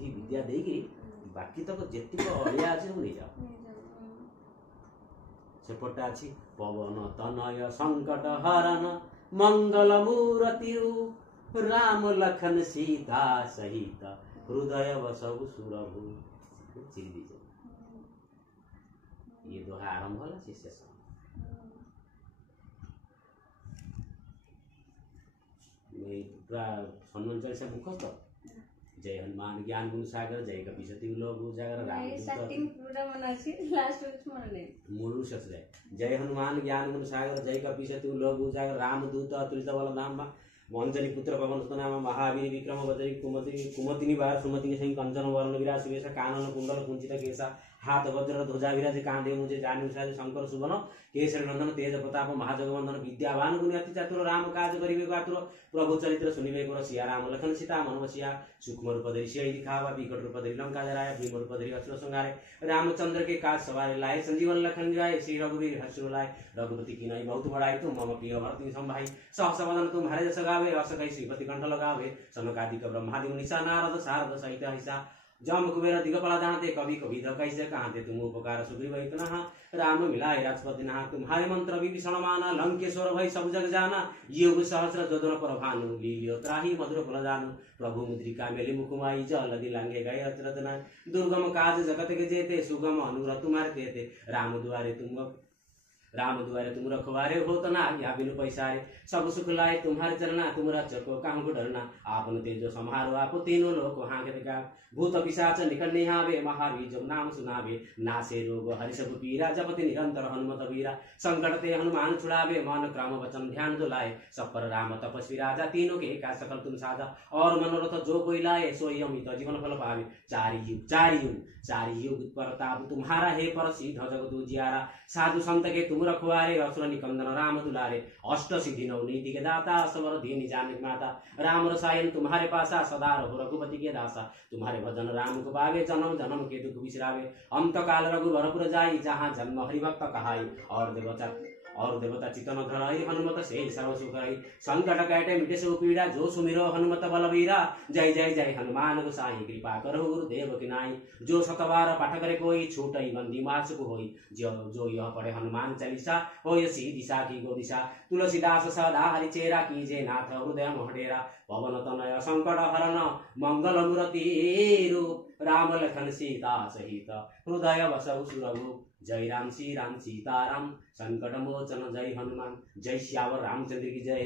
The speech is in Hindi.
बुद्धि विद्या देगी बाकी तक जेतिक अड़िया अच्छे नहीं जाओ सेपटा अच्छी पवन तनय संकट हरण मंगल मूर्ति राम लखन सीता सहित हृदय बसहु सुरभु चिरी दीजिए। ये दोहा आरंभ होला शिष्य पूरा हनुमान चालीसा मुखस्त जय हनुमान ज्ञान गुण सागर जय कपीसति लोक उजागर राम स्टार्टिंग पूरा मन अछि लास्ट कुछ मन नहीं मूल सच जय हनुमान ज्ञान गुण सागर जय कपीसति लोक उजागर राम दूत अतुलित बल धाम अंजनी पुत्र पवन सुत नाम महावीर विक्रम बदरी कुमतिनी बार सुमति सिंह कंचन वर्ण विराज सुवेश कानन कुंडल कुंचित केसा हाथ वज्र ध्वजा विराज कांधे मुझे जानी उषा शंकर सुवन केसरी नंदन तेज प्रताप महाजगवंदन विद्यावान गुणी अति चातुर राम काज करिबे आतुर प्रभु चरित्र सुनिबे को सिया राम लखन सीता मन बसिया सूक्ष्म रूप धरि सिया दिखावा विकट रूप धरि लंका जराया भीम रूप धरि असुर संहारे रामचंद्र के काज सवारे लाए संजीवन लखन जाए श्री रघुवीर हर्ष लाए रघुपति की नहीं बहुत बड़ाई तुम मम प्रिय भरत संभाई सहस वदन तुम हरे जस गावे रस कहि श्रीपति कंठ लगावे सनकादिक ब्रह्मादि मुनिसा नारद सारद सहित हिसा जम कुबेर दिगपला दानते कवि कवि कैसे कहाते तुम उपकार सुग्रीव इतना राम मिलाए राजपति नहा तुम्हारे मंत्र विभीषण माना लंकेश्वर भई सब जग जाना युग सहस्र जोधन पर भानु लीलियो त्राही मधुर फल जानु प्रभु मुद्रिका मेली मुकुमाई जल दिलांगे गए रचरतना दुर्गम काज जगत के जेते सुगम अनुग्रह तुम्हारे देते राम दुआरे तुम रखवारे हो तना या बिनु पैसारे सब सुख लाए तुम्हारे चरना तुम रक्षको कहाँ को डरना आपन तेजो समारो आप तीनों लोग हांगे का भूत पिशाच निकट नहीं आवे महावीर जब नाम सुनावे नासे रोग हरि सब पीरा जपति निरंतर हनुमत वीरा संकट ते हनुमान छुड़ावे मन क्रम वचन ध्यान जो लाए सब पर राम तपस्वी राजा तीनों के का सकल तुम साजा और मनोरथ जो कोई लाए सोई अमित जीवन फल पावे चारि युग परताप तुम्हारा हे पर सिद्ध जगत उजियारा साधु संत के तुम रखवारे असुर निकंदन राम दुलारे अष्ट सिद्धि नौ नीति के दाता असवर दीन जानिक माता राम रसायन तुम्हारे पासा सदा रहो रघुपति के दासा तुम्हारे भजन राम को पावे जन्म जन्म के दुख बिसरावे अंत काल रघुवरपुर जाई जहाँ जन्म हरिभक्त कहाई और देवता चितन धराई हनुमत से सर्व सुख रही संकट कैटे मिटे सो पीड़ा जो सुमिरो हनुमत बलवीरा जय जय जय हनुमान गोसाई कृपा करो गुरुदेव की नाई जो शतवार पाठ करे कोई छूटई बंदी मासुक होई जो यह पढ़े हनुमान चालीसा हो सी दिशा की गो दिशा तुलसीदास सदा हरिचेरा कीजे नाथ हृदय मोहडेरा पवन तनय संकट हरण मंगल मूर्ति रूप राम लखन सीता सहित हृदय बसहु सुरभु जय राम सीताराम संकट मोचन जय हनुमान जय श्यावर रामचंद्र की जय।